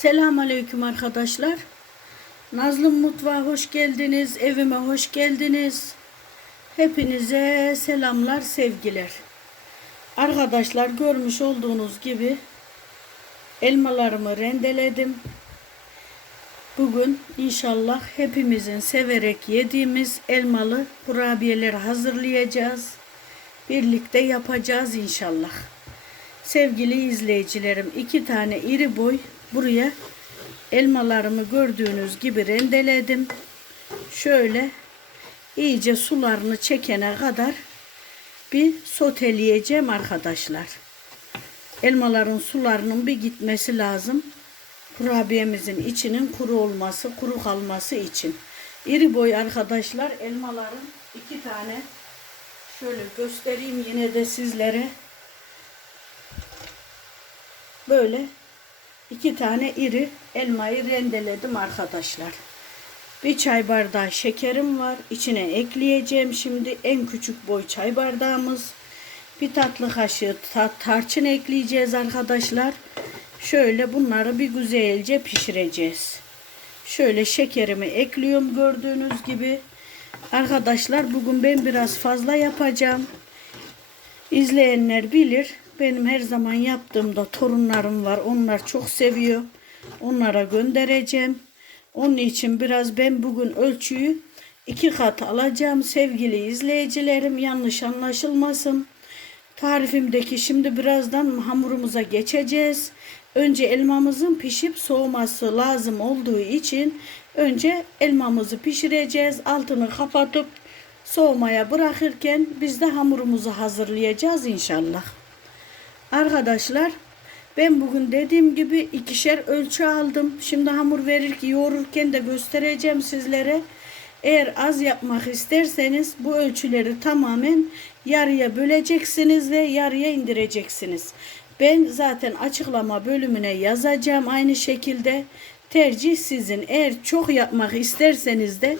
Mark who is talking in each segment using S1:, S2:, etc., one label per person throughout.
S1: Selamünaleyküm arkadaşlar. Nazlım Mutfağa hoş geldiniz. Evime hoş geldiniz. Hepinize selamlar, sevgiler. Arkadaşlar görmüş olduğunuz gibi elmalarımı rendeledim. Bugün inşallah hepimizin severek yediğimiz elmalı kurabiyeleri hazırlayacağız. Birlikte yapacağız inşallah. Sevgili izleyicilerim iki tane iri boy buraya elmalarımı gördüğünüz gibi rendeledim. Şöyle iyice sularını çekene kadar bir soteleyeceğim arkadaşlar. Elmaların sularının bir gitmesi lazım. Kurabiyemizin içinin kuru olması, kuru kalması için. İri boy arkadaşlar elmaların iki tane şöyle göstereyim yine de sizlere. Böyle iki tane iri elmayı rendeledim arkadaşlar. Bir çay bardağı şekerim var. İçine ekleyeceğim şimdi en küçük boy çay bardağımız. Bir tatlı kaşığı ta- tarçın ekleyeceğiz arkadaşlar. Şöyle bunları bir güzelce pişireceğiz. Şöyle şekerimi ekliyorum gördüğünüz gibi. Arkadaşlar bugün ben biraz fazla yapacağım. İzleyenler bilir. Benim her zaman yaptığımda torunlarım var. Onlar çok seviyor. Onlara göndereceğim. Onun için biraz ben bugün ölçüyü iki kat alacağım sevgili izleyicilerim. Yanlış anlaşılmasın. Tarifimdeki şimdi birazdan hamurumuza geçeceğiz. Önce elmamızın pişip soğuması lazım olduğu için önce elmamızı pişireceğiz. Altını kapatıp soğumaya bırakırken biz de hamurumuzu hazırlayacağız inşallah. Arkadaşlar ben bugün dediğim gibi ikişer ölçü aldım. Şimdi hamur verir yoğururken de göstereceğim sizlere. Eğer az yapmak isterseniz bu ölçüleri tamamen yarıya böleceksiniz ve yarıya indireceksiniz. Ben zaten açıklama bölümüne yazacağım aynı şekilde. Tercih sizin. Eğer çok yapmak isterseniz de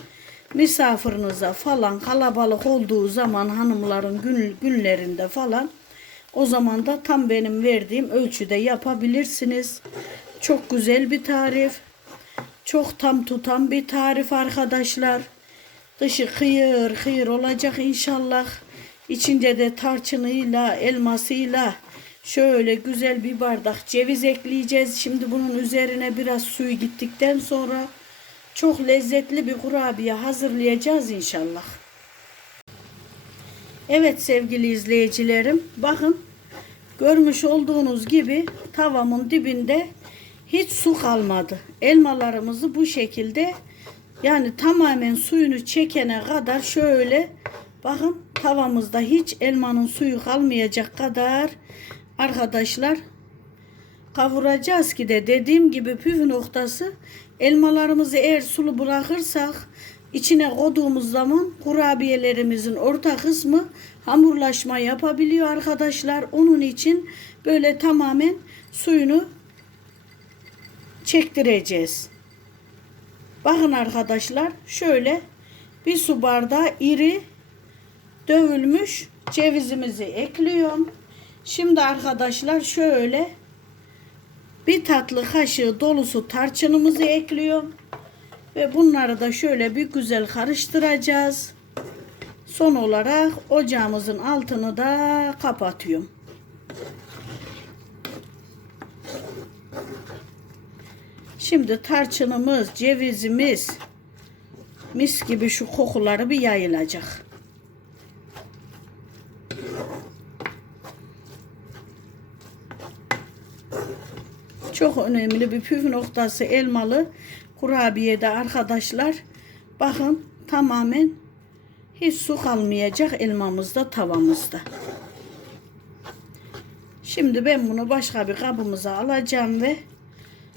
S1: misafirinize falan kalabalık olduğu zaman hanımların gün, günlerinde falan o zaman da tam benim verdiğim ölçüde yapabilirsiniz. Çok güzel bir tarif. Çok tam tutan bir tarif arkadaşlar. Dışı kıyır kıyır olacak inşallah. İçinde de tarçınıyla, elmasıyla şöyle güzel bir bardak ceviz ekleyeceğiz. Şimdi bunun üzerine biraz suyu gittikten sonra çok lezzetli bir kurabiye hazırlayacağız inşallah. Evet sevgili izleyicilerim bakın görmüş olduğunuz gibi tavamın dibinde hiç su kalmadı. Elmalarımızı bu şekilde yani tamamen suyunu çekene kadar şöyle bakın tavamızda hiç elmanın suyu kalmayacak kadar arkadaşlar kavuracağız ki de dediğim gibi püf noktası elmalarımızı eğer sulu bırakırsak içine koyduğumuz zaman kurabiyelerimizin orta kısmı hamurlaşma yapabiliyor arkadaşlar. Onun için böyle tamamen suyunu çektireceğiz. Bakın arkadaşlar şöyle bir su bardağı iri dövülmüş cevizimizi ekliyorum. Şimdi arkadaşlar şöyle bir tatlı kaşığı dolusu tarçınımızı ekliyorum. Ve bunları da şöyle bir güzel karıştıracağız. Son olarak ocağımızın altını da kapatıyorum. Şimdi tarçınımız, cevizimiz mis gibi şu kokuları bir yayılacak. Çok önemli bir püf noktası elmalı kurabiyede arkadaşlar. Bakın tamamen hiç su kalmayacak elmamızda tavamızda. Şimdi ben bunu başka bir kabımıza alacağım ve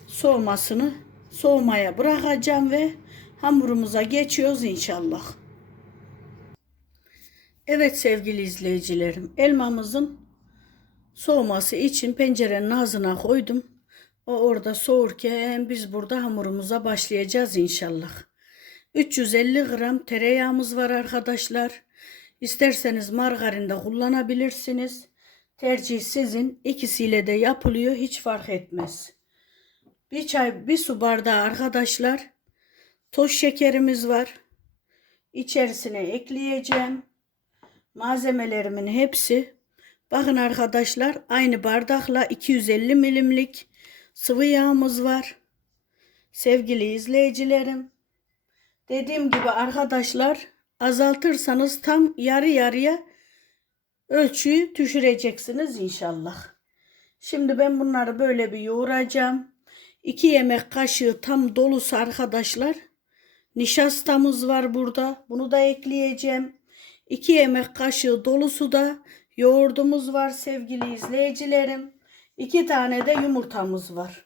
S1: soğumasını soğumaya bırakacağım ve hamurumuza geçiyoruz inşallah. Evet sevgili izleyicilerim elmamızın soğuması için pencerenin ağzına koydum. O orada soğurken biz burada hamurumuza başlayacağız inşallah. 350 gram tereyağımız var arkadaşlar. İsterseniz margarin de kullanabilirsiniz. Tercih sizin. İkisiyle de yapılıyor. Hiç fark etmez. Bir çay, bir su bardağı arkadaşlar. Toz şekerimiz var. İçerisine ekleyeceğim. Malzemelerimin hepsi. Bakın arkadaşlar aynı bardakla 250 milimlik sıvı yağımız var. Sevgili izleyicilerim. Dediğim gibi arkadaşlar azaltırsanız tam yarı yarıya ölçüyü düşüreceksiniz inşallah. Şimdi ben bunları böyle bir yoğuracağım. 2 yemek kaşığı tam dolusu arkadaşlar. Nişastamız var burada. Bunu da ekleyeceğim. 2 yemek kaşığı dolusu da yoğurdumuz var sevgili izleyicilerim. 2 tane de yumurtamız var.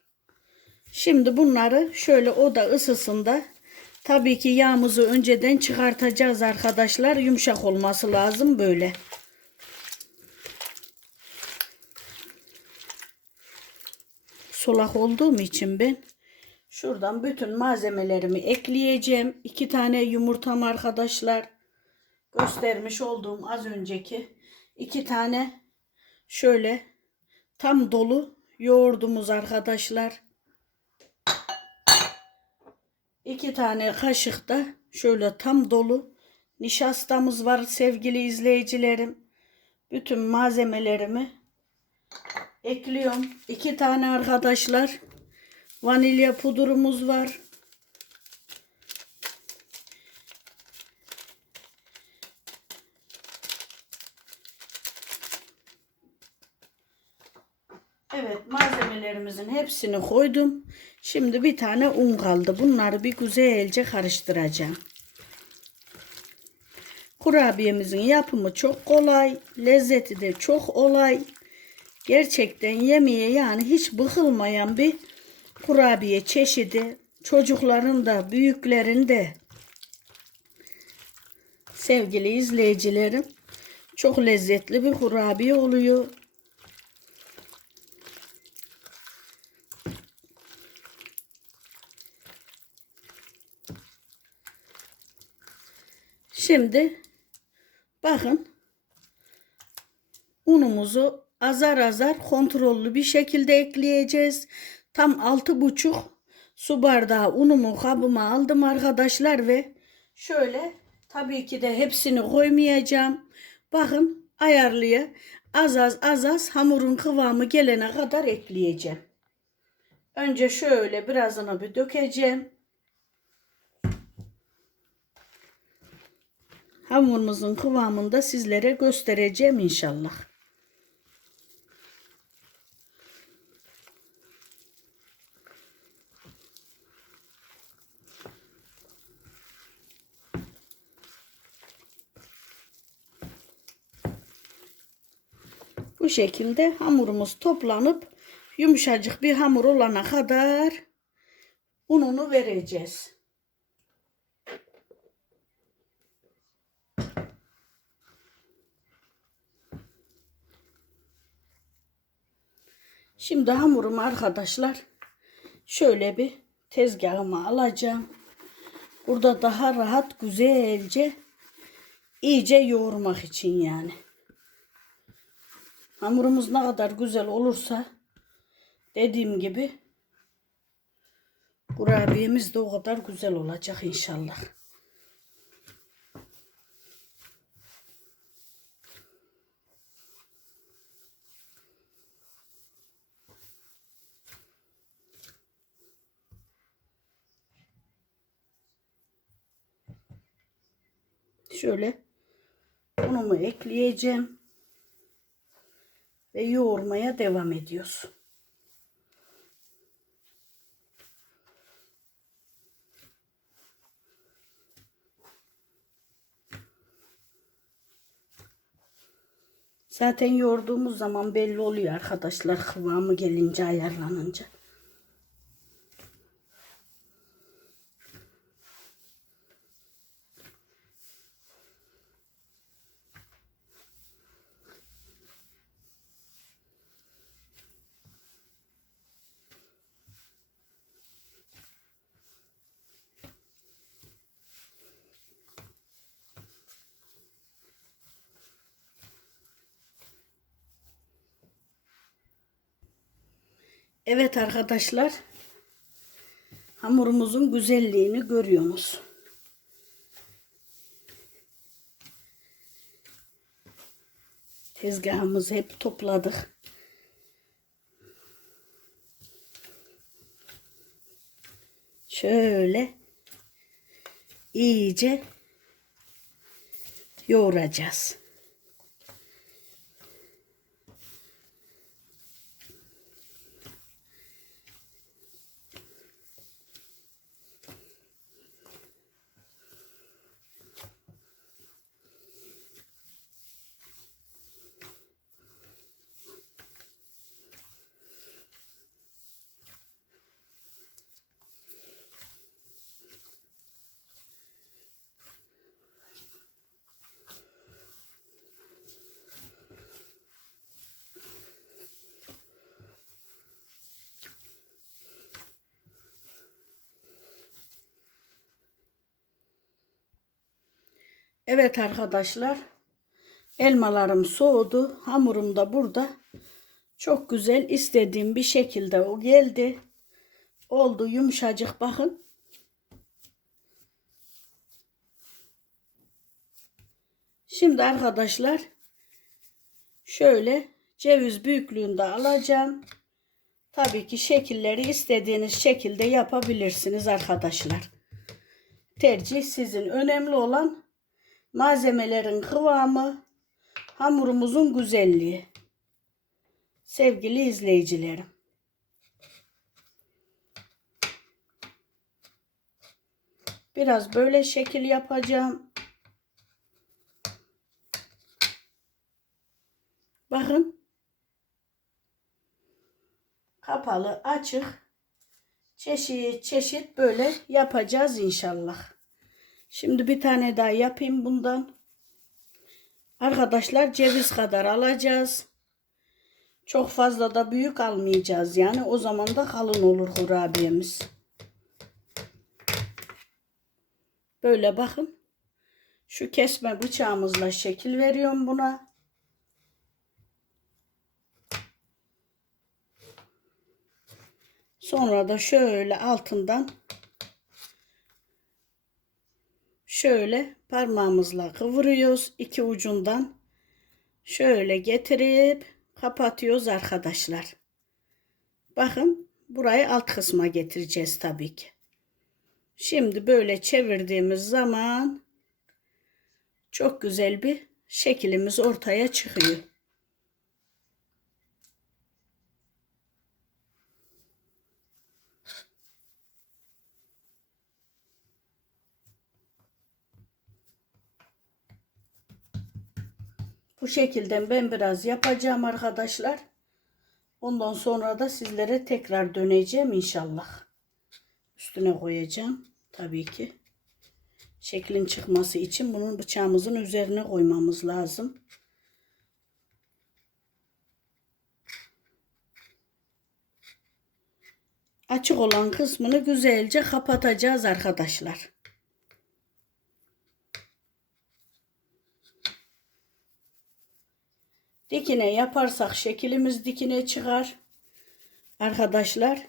S1: Şimdi bunları şöyle oda ısısında tabii ki yağımızı önceden çıkartacağız arkadaşlar. Yumuşak olması lazım böyle. Solak olduğum için ben şuradan bütün malzemelerimi ekleyeceğim. İki tane yumurtam arkadaşlar. Göstermiş olduğum az önceki iki tane şöyle tam dolu yoğurdumuz arkadaşlar. İki tane kaşık da şöyle tam dolu nişastamız var sevgili izleyicilerim. Bütün malzemelerimi ekliyorum. İki tane arkadaşlar vanilya pudrumuz var. Evet malzemelerimizin hepsini koydum. Şimdi bir tane un kaldı. Bunları bir güzelce karıştıracağım. Kurabiyemizin yapımı çok kolay. Lezzeti de çok kolay. Gerçekten yemeye yani hiç bıkılmayan bir kurabiye çeşidi. Çocukların da büyüklerin de sevgili izleyicilerim çok lezzetli bir kurabiye oluyor. Şimdi bakın unumuzu azar azar kontrollü bir şekilde ekleyeceğiz. Tam altı buçuk su bardağı unumu kabıma aldım arkadaşlar ve şöyle tabii ki de hepsini koymayacağım. Bakın ayarlıya az az az az hamurun kıvamı gelene kadar ekleyeceğim. Önce şöyle birazını bir dökeceğim. Hamurumuzun kıvamını da sizlere göstereceğim inşallah. Bu şekilde hamurumuz toplanıp yumuşacık bir hamur olana kadar ununu vereceğiz. Şimdi hamurumu arkadaşlar şöyle bir tezgahıma alacağım. Burada daha rahat güzelce iyice yoğurmak için yani. Hamurumuz ne kadar güzel olursa dediğim gibi kurabiyemiz de o kadar güzel olacak inşallah. Şöyle unumu ekleyeceğim ve yoğurmaya devam ediyoruz. Zaten yoğurduğumuz zaman belli oluyor arkadaşlar kıvamı gelince ayarlanınca. Evet arkadaşlar. Hamurumuzun güzelliğini görüyorsunuz. Tezgahımızı hep topladık. Şöyle iyice yoğuracağız. Evet arkadaşlar. Elmalarım soğudu. Hamurum da burada. Çok güzel istediğim bir şekilde o geldi. Oldu yumuşacık bakın. Şimdi arkadaşlar şöyle ceviz büyüklüğünde alacağım. Tabii ki şekilleri istediğiniz şekilde yapabilirsiniz arkadaşlar. Tercih sizin. Önemli olan malzemelerin kıvamı, hamurumuzun güzelliği. Sevgili izleyicilerim. Biraz böyle şekil yapacağım. Bakın. Kapalı, açık. Çeşit çeşit böyle yapacağız inşallah. Şimdi bir tane daha yapayım bundan. Arkadaşlar ceviz kadar alacağız. Çok fazla da büyük almayacağız yani. O zaman da kalın olur kurabiyemiz. Böyle bakın. Şu kesme bıçağımızla şekil veriyorum buna. Sonra da şöyle altından şöyle parmağımızla kıvırıyoruz iki ucundan. Şöyle getirip kapatıyoruz arkadaşlar. Bakın burayı alt kısma getireceğiz tabii ki. Şimdi böyle çevirdiğimiz zaman çok güzel bir şeklimiz ortaya çıkıyor. Bu şekilde ben biraz yapacağım arkadaşlar. Ondan sonra da sizlere tekrar döneceğim inşallah. Üstüne koyacağım. Tabii ki. Şeklin çıkması için bunun bıçağımızın üzerine koymamız lazım. Açık olan kısmını güzelce kapatacağız arkadaşlar. Dikine yaparsak şeklimiz dikine çıkar. Arkadaşlar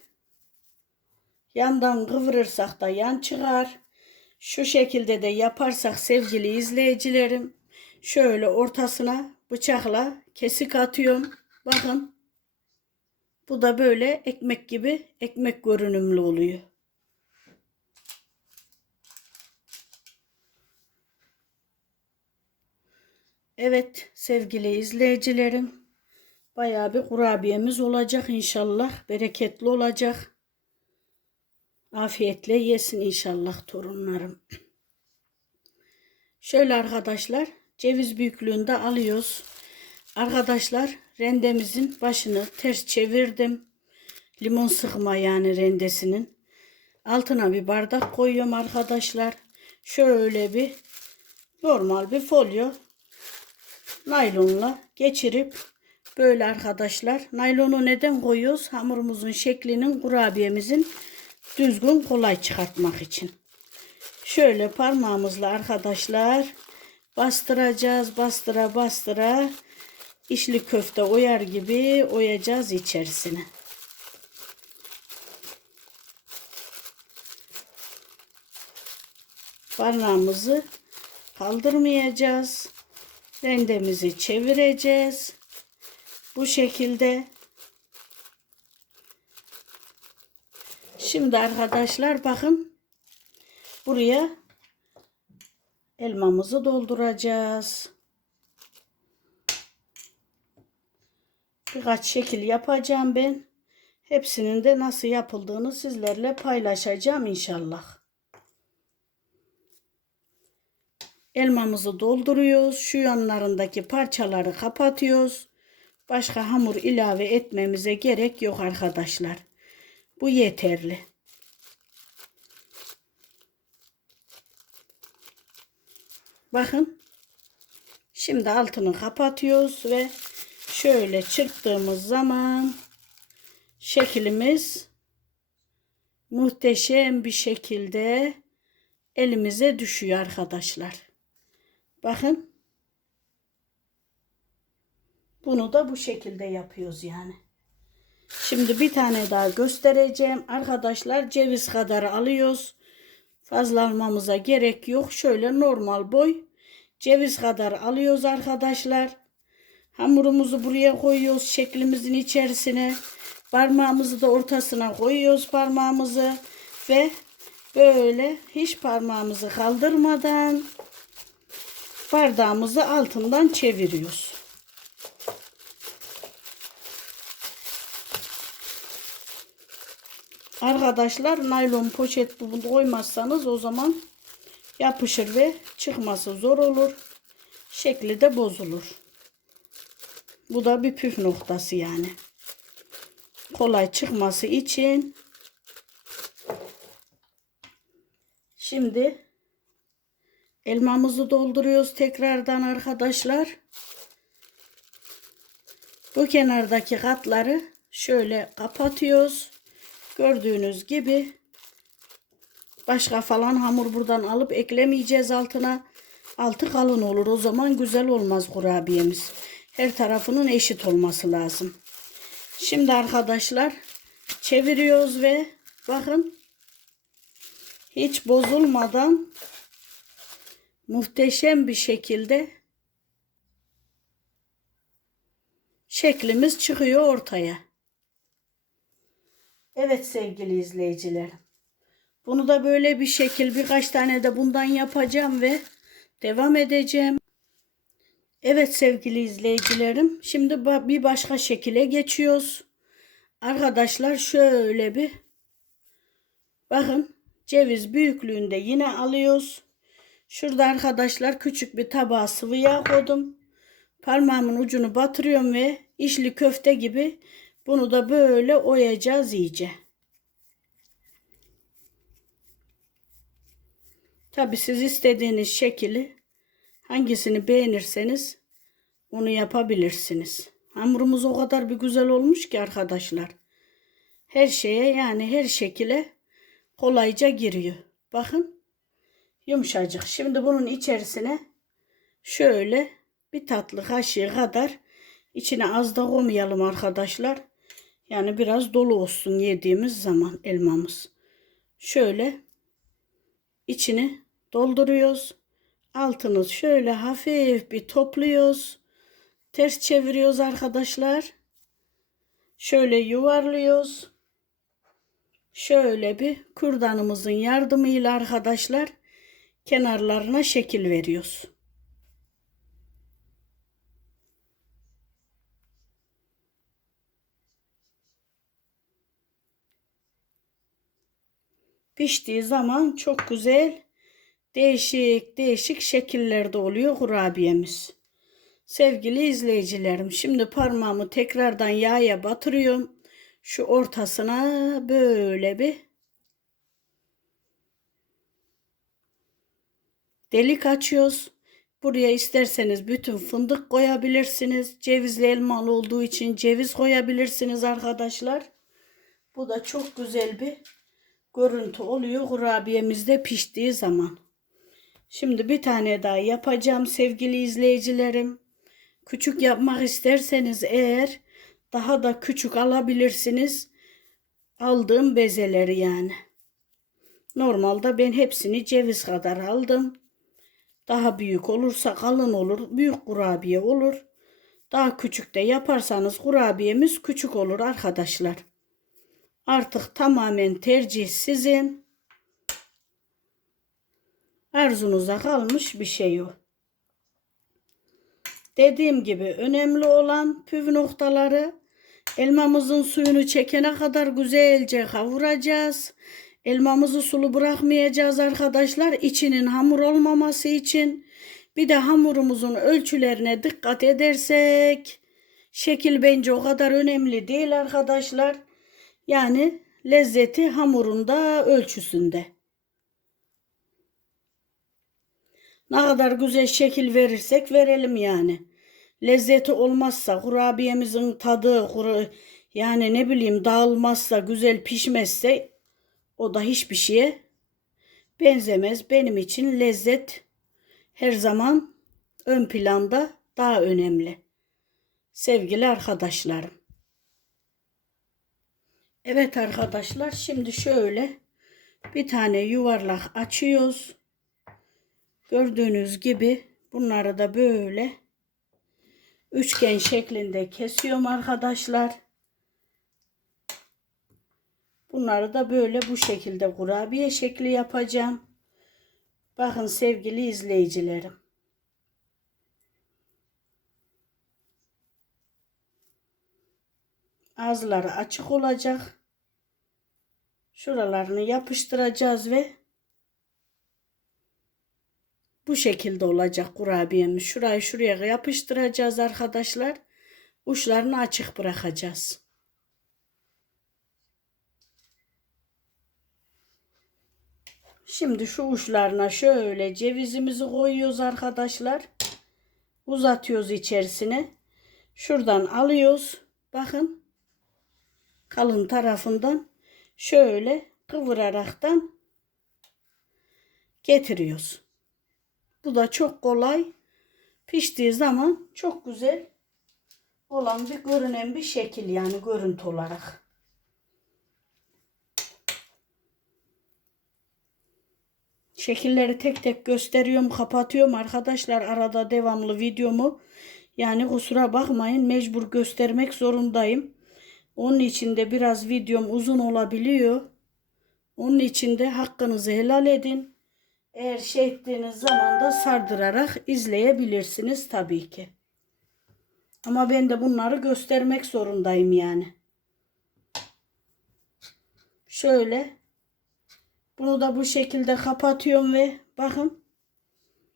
S1: yandan kıvırırsak da yan çıkar. Şu şekilde de yaparsak sevgili izleyicilerim şöyle ortasına bıçakla kesik atıyorum. Bakın bu da böyle ekmek gibi ekmek görünümlü oluyor. Evet sevgili izleyicilerim. Bayağı bir kurabiyemiz olacak inşallah. Bereketli olacak. Afiyetle yesin inşallah torunlarım. Şöyle arkadaşlar ceviz büyüklüğünde alıyoruz. Arkadaşlar rendemizin başını ters çevirdim. Limon sıkma yani rendesinin. Altına bir bardak koyuyorum arkadaşlar. Şöyle bir normal bir folyo naylonla geçirip böyle arkadaşlar naylonu neden koyuyoruz? Hamurumuzun şeklinin kurabiyemizin düzgün kolay çıkartmak için. Şöyle parmağımızla arkadaşlar bastıracağız. Bastıra bastıra işli köfte oyar gibi oyacağız içerisine. Parmağımızı kaldırmayacağız. Rendemizi çevireceğiz. Bu şekilde. Şimdi arkadaşlar bakın. Buraya elmamızı dolduracağız. Birkaç şekil yapacağım ben. Hepsinin de nasıl yapıldığını sizlerle paylaşacağım inşallah. Elmamızı dolduruyoruz. Şu yanlarındaki parçaları kapatıyoruz. Başka hamur ilave etmemize gerek yok arkadaşlar. Bu yeterli. Bakın. Şimdi altını kapatıyoruz ve şöyle çırptığımız zaman şeklimiz muhteşem bir şekilde elimize düşüyor arkadaşlar. Bakın. Bunu da bu şekilde yapıyoruz yani. Şimdi bir tane daha göstereceğim. Arkadaşlar ceviz kadar alıyoruz. Fazla almamıza gerek yok. Şöyle normal boy ceviz kadar alıyoruz arkadaşlar. Hamurumuzu buraya koyuyoruz şeklimizin içerisine. Parmağımızı da ortasına koyuyoruz parmağımızı ve böyle hiç parmağımızı kaldırmadan bardağımızı altından çeviriyoruz. Arkadaşlar naylon poşet bunu koymazsanız o zaman yapışır ve çıkması zor olur. Şekli de bozulur. Bu da bir püf noktası yani. Kolay çıkması için şimdi elmamızı dolduruyoruz tekrardan arkadaşlar. Bu kenardaki katları şöyle kapatıyoruz. Gördüğünüz gibi başka falan hamur buradan alıp eklemeyeceğiz altına. Altı kalın olur. O zaman güzel olmaz kurabiyemiz. Her tarafının eşit olması lazım. Şimdi arkadaşlar çeviriyoruz ve bakın hiç bozulmadan muhteşem bir şekilde şeklimiz çıkıyor ortaya. Evet sevgili izleyiciler. Bunu da böyle bir şekil birkaç tane de bundan yapacağım ve devam edeceğim. Evet sevgili izleyicilerim. Şimdi bir başka şekile geçiyoruz. Arkadaşlar şöyle bir bakın ceviz büyüklüğünde yine alıyoruz. Şurada arkadaşlar küçük bir tabağa sıvı yağ koydum. Parmağımın ucunu batırıyorum ve işli köfte gibi bunu da böyle oyacağız iyice. Tabi siz istediğiniz şekli hangisini beğenirseniz onu yapabilirsiniz. Hamurumuz o kadar bir güzel olmuş ki arkadaşlar. Her şeye yani her şekile kolayca giriyor. Bakın yumuşacık. Şimdi bunun içerisine şöyle bir tatlı kaşığı kadar içine az da koymayalım arkadaşlar. Yani biraz dolu olsun yediğimiz zaman elmamız. Şöyle içini dolduruyoruz. Altını şöyle hafif bir topluyoruz. Ters çeviriyoruz arkadaşlar. Şöyle yuvarlıyoruz. Şöyle bir kurdanımızın yardımıyla arkadaşlar kenarlarına şekil veriyoruz. Piştiği zaman çok güzel değişik değişik şekillerde oluyor kurabiyemiz. Sevgili izleyicilerim şimdi parmağımı tekrardan yağa batırıyorum. Şu ortasına böyle bir delik açıyoruz. Buraya isterseniz bütün fındık koyabilirsiniz. Cevizli elmalı olduğu için ceviz koyabilirsiniz arkadaşlar. Bu da çok güzel bir görüntü oluyor kurabiyemizde piştiği zaman. Şimdi bir tane daha yapacağım sevgili izleyicilerim. Küçük yapmak isterseniz eğer daha da küçük alabilirsiniz. Aldığım bezeleri yani. Normalde ben hepsini ceviz kadar aldım. Daha büyük olursa kalın olur. Büyük kurabiye olur. Daha küçük de yaparsanız kurabiyemiz küçük olur arkadaşlar. Artık tamamen tercih sizin. Arzunuza kalmış bir şey o. Dediğim gibi önemli olan püf noktaları elmamızın suyunu çekene kadar güzelce kavuracağız. Elmamızı sulu bırakmayacağız arkadaşlar. İçinin hamur olmaması için. Bir de hamurumuzun ölçülerine dikkat edersek şekil bence o kadar önemli değil arkadaşlar. Yani lezzeti hamurunda ölçüsünde. Ne kadar güzel şekil verirsek verelim yani. Lezzeti olmazsa, kurabiyemizin tadı, kuru, yani ne bileyim dağılmazsa, güzel pişmezse o da hiçbir şeye benzemez. Benim için lezzet her zaman ön planda daha önemli. Sevgili arkadaşlarım. Evet arkadaşlar şimdi şöyle bir tane yuvarlak açıyoruz. Gördüğünüz gibi bunları da böyle üçgen şeklinde kesiyorum arkadaşlar. Bunları da böyle bu şekilde kurabiye şekli yapacağım. Bakın sevgili izleyicilerim. Ağızları açık olacak. Şuralarını yapıştıracağız ve bu şekilde olacak kurabiyemiz. Şurayı şuraya yapıştıracağız arkadaşlar. Uçlarını açık bırakacağız. Şimdi şu uçlarına şöyle cevizimizi koyuyoruz arkadaşlar. Uzatıyoruz içerisine. Şuradan alıyoruz. Bakın. Kalın tarafından şöyle kıvıraraktan getiriyoruz. Bu da çok kolay. Piştiği zaman çok güzel olan bir görünen bir şekil yani görüntü olarak. Şekilleri tek tek gösteriyorum, kapatıyorum arkadaşlar arada devamlı videomu. Yani kusura bakmayın mecbur göstermek zorundayım. Onun için de biraz videom uzun olabiliyor. Onun için de hakkınızı helal edin. Eğer şey ettiğiniz zaman da sardırarak izleyebilirsiniz tabii ki. Ama ben de bunları göstermek zorundayım yani. Şöyle bunu da bu şekilde kapatıyorum ve bakın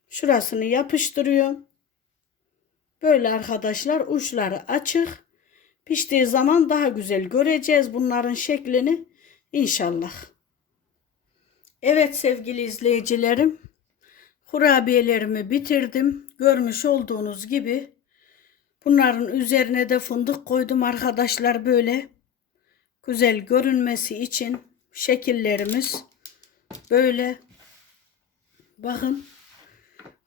S1: şurasını yapıştırıyorum. Böyle arkadaşlar uçları açık. Piştiği zaman daha güzel göreceğiz bunların şeklini inşallah. Evet sevgili izleyicilerim. Kurabiyelerimi bitirdim. Görmüş olduğunuz gibi bunların üzerine de fındık koydum arkadaşlar böyle güzel görünmesi için şekillerimiz böyle. Bakın.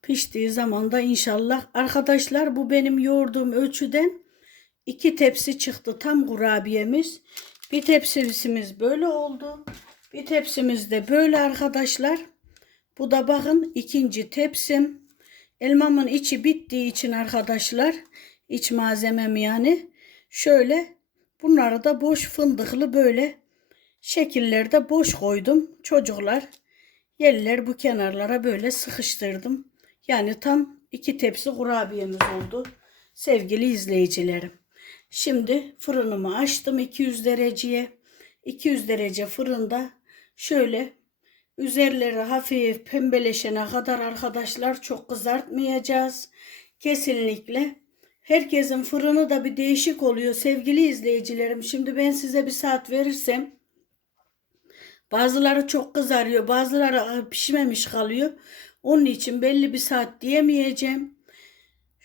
S1: Piştiği zaman da inşallah. Arkadaşlar bu benim yoğurduğum ölçüden iki tepsi çıktı. Tam kurabiyemiz. Bir tepsimiz böyle oldu. Bir tepsimiz de böyle arkadaşlar. Bu da bakın ikinci tepsim. Elmamın içi bittiği için arkadaşlar iç malzemem yani. Şöyle bunları da boş fındıklı böyle şekillerde boş koydum. Çocuklar yerler bu kenarlara böyle sıkıştırdım. Yani tam iki tepsi kurabiyemiz oldu. Sevgili izleyicilerim. Şimdi fırınımı açtım 200 dereceye. 200 derece fırında şöyle üzerleri hafif pembeleşene kadar arkadaşlar çok kızartmayacağız. Kesinlikle herkesin fırını da bir değişik oluyor sevgili izleyicilerim. Şimdi ben size bir saat verirsem Bazıları çok kızarıyor, bazıları pişmemiş kalıyor. Onun için belli bir saat diyemeyeceğim.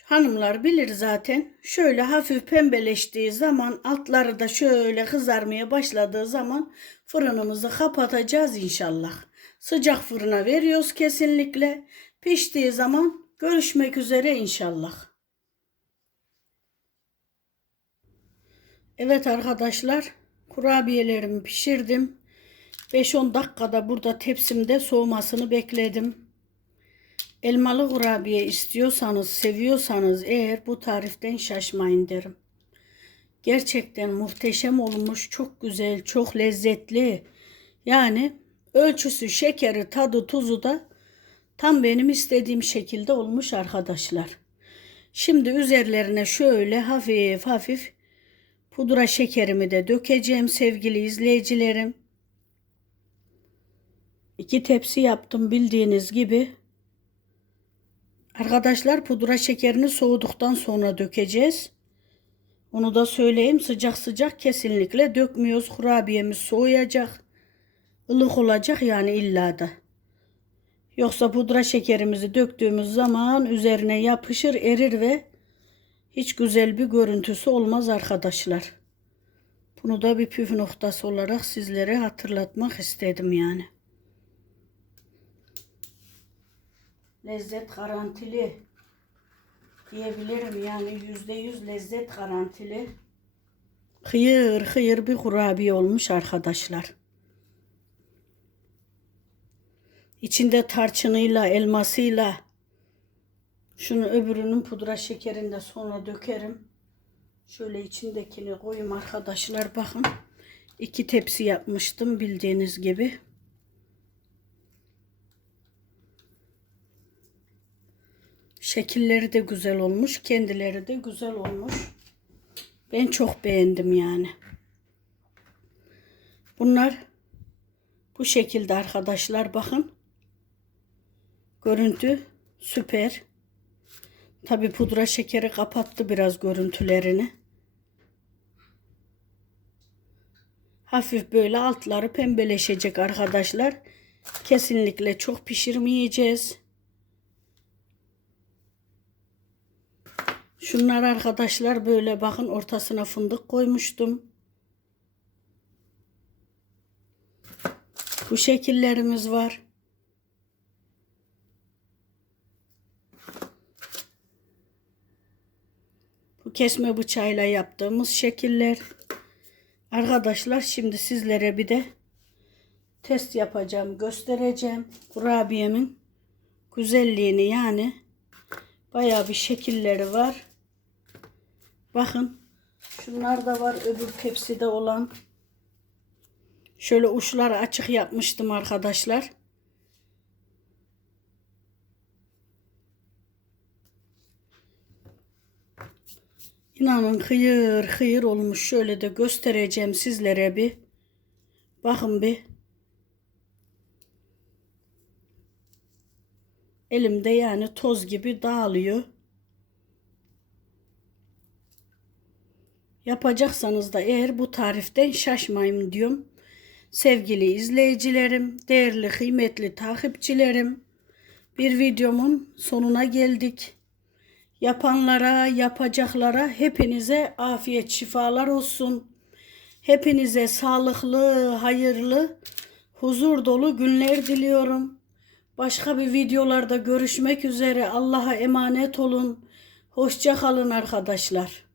S1: Hanımlar bilir zaten. Şöyle hafif pembeleştiği zaman altları da şöyle kızarmaya başladığı zaman fırınımızı kapatacağız inşallah. Sıcak fırına veriyoruz kesinlikle. Piştiği zaman görüşmek üzere inşallah. Evet arkadaşlar kurabiyelerimi pişirdim. 5-10 dakikada burada tepsimde soğumasını bekledim. Elmalı kurabiye istiyorsanız, seviyorsanız eğer bu tariften şaşmayın derim. Gerçekten muhteşem olmuş, çok güzel, çok lezzetli. Yani ölçüsü, şekeri, tadı, tuzu da tam benim istediğim şekilde olmuş arkadaşlar. Şimdi üzerlerine şöyle hafif hafif pudra şekerimi de dökeceğim sevgili izleyicilerim. İki tepsi yaptım bildiğiniz gibi. Arkadaşlar pudra şekerini soğuduktan sonra dökeceğiz. Onu da söyleyeyim sıcak sıcak kesinlikle dökmüyoruz. Kurabiyemiz soğuyacak. ılık olacak yani illa da. Yoksa pudra şekerimizi döktüğümüz zaman üzerine yapışır erir ve hiç güzel bir görüntüsü olmaz arkadaşlar. Bunu da bir püf noktası olarak sizlere hatırlatmak istedim yani. Lezzet garantili diyebilirim yani yüzde yüz lezzet garantili. Hıyır hıyır bir kurabiye olmuş arkadaşlar. İçinde tarçınıyla, elmasıyla. Şunu öbürünün pudra şekerini de sonra dökerim. Şöyle içindekini koyayım arkadaşlar bakın. İki tepsi yapmıştım bildiğiniz gibi. Şekilleri de güzel olmuş. Kendileri de güzel olmuş. Ben çok beğendim yani. Bunlar bu şekilde arkadaşlar bakın. Görüntü süper. Tabi pudra şekeri kapattı biraz görüntülerini. Hafif böyle altları pembeleşecek arkadaşlar. Kesinlikle çok pişirmeyeceğiz. Şunlar arkadaşlar böyle bakın ortasına fındık koymuştum. Bu şekillerimiz var. Bu kesme bıçağıyla yaptığımız şekiller. Arkadaşlar şimdi sizlere bir de test yapacağım, göstereceğim. Kurabiyemin güzelliğini yani bayağı bir şekilleri var. Bakın şunlar da var öbür tepside olan. Şöyle uçları açık yapmıştım arkadaşlar. İnanın hıyır hıyır olmuş. Şöyle de göstereceğim sizlere bir. Bakın bir. Elimde yani toz gibi dağılıyor. Yapacaksanız da eğer bu tariften şaşmayın diyorum. Sevgili izleyicilerim, değerli kıymetli takipçilerim. Bir videomun sonuna geldik. Yapanlara, yapacaklara hepinize afiyet şifalar olsun. Hepinize sağlıklı, hayırlı, huzur dolu günler diliyorum. Başka bir videolarda görüşmek üzere. Allah'a emanet olun. Hoşça kalın arkadaşlar.